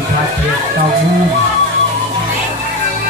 ขาดเหตุเจ้าบูม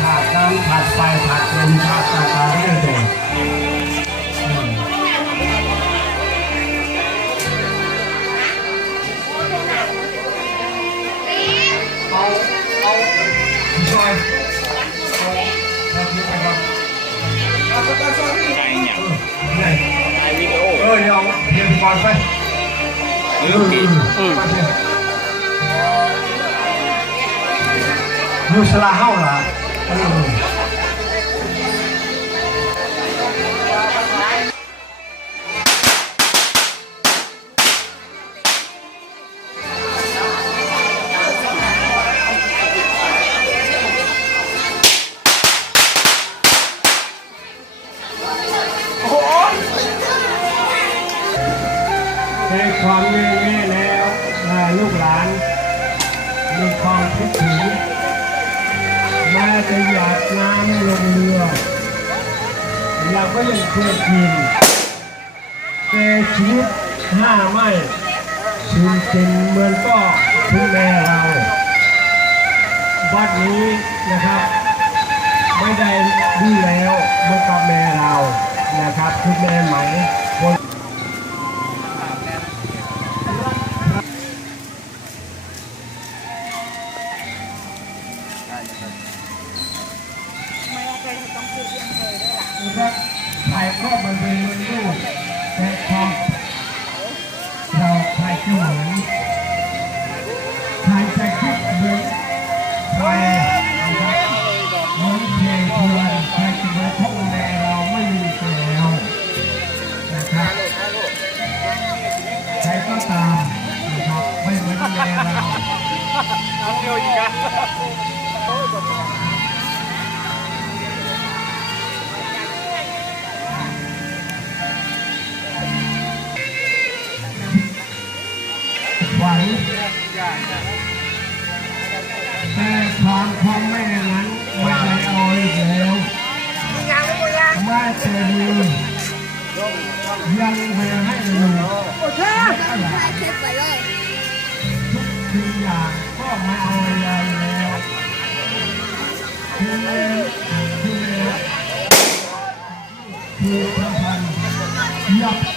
ขาดน้ำขาดไฟขาดลมขาดอากาศเรื่อยเลยอืมเอาเอาพี่ชอยเอาเอาพี่ไปก่อน ถ่ายอย่าง ไหน ถ่ายวิดีโอ เออเดี๋ยวเดี๋ยวก่อนไป เออพี่อืม ไปเถอะ อยู่สลาเฮาล่ะในความแน่แน่แล้วลูกหลานมีความคิดถึง เราก็ยังเคยกินแต่ชีวิตห้าไม่ชินกินเหมือนก็คุณแม่เราบัดนี้นะครับ ไม่ได้ดีแล้วเมื่อกับแม่เรานะครับคุณแม่ไหมคน นะครับถ่ายครอบบริเวณมันรูปแต่ความเราถ่ายเสมือนถ่าย แต่ความความไม่นั้นไม่ได้เอาอีกแล้วแม่เจดียังไม่ให้เลยทุกสิ่งอย่างก็ไม่เอาอะไรแล้วคือเล่นคือเล่นคือทำพันยับ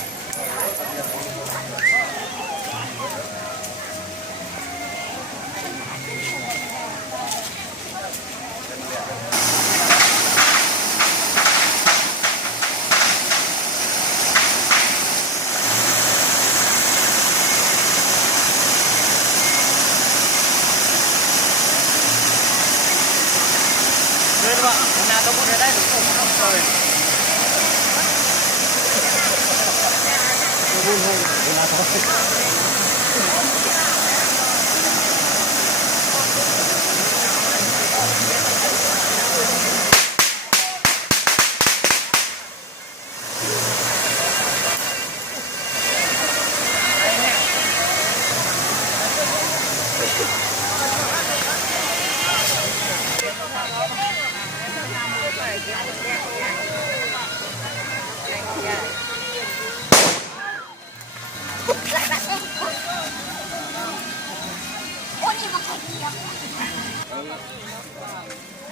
ba? Unaga muna tayo. Sorry. Unaga muna tayo.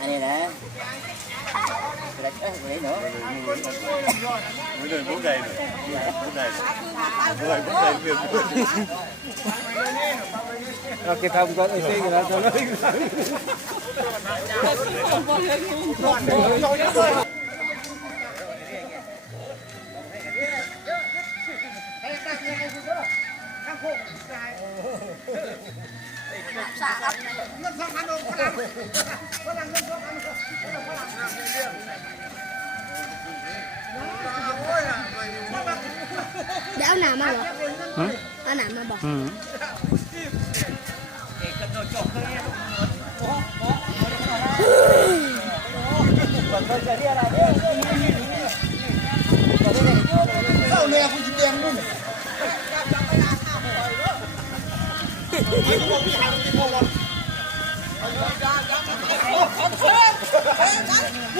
anh này nè. Đặt cái này nữa mới nay bố đây rồi. Bố đây bố đây bố đây Rồi kịp không có IC gì đó cho nó Để nào mà bỏ? Hả? Nào mà bỏ? Ừ. เอาหนามมาบอกเข้าแนวคุณจะเตียงนู่นเ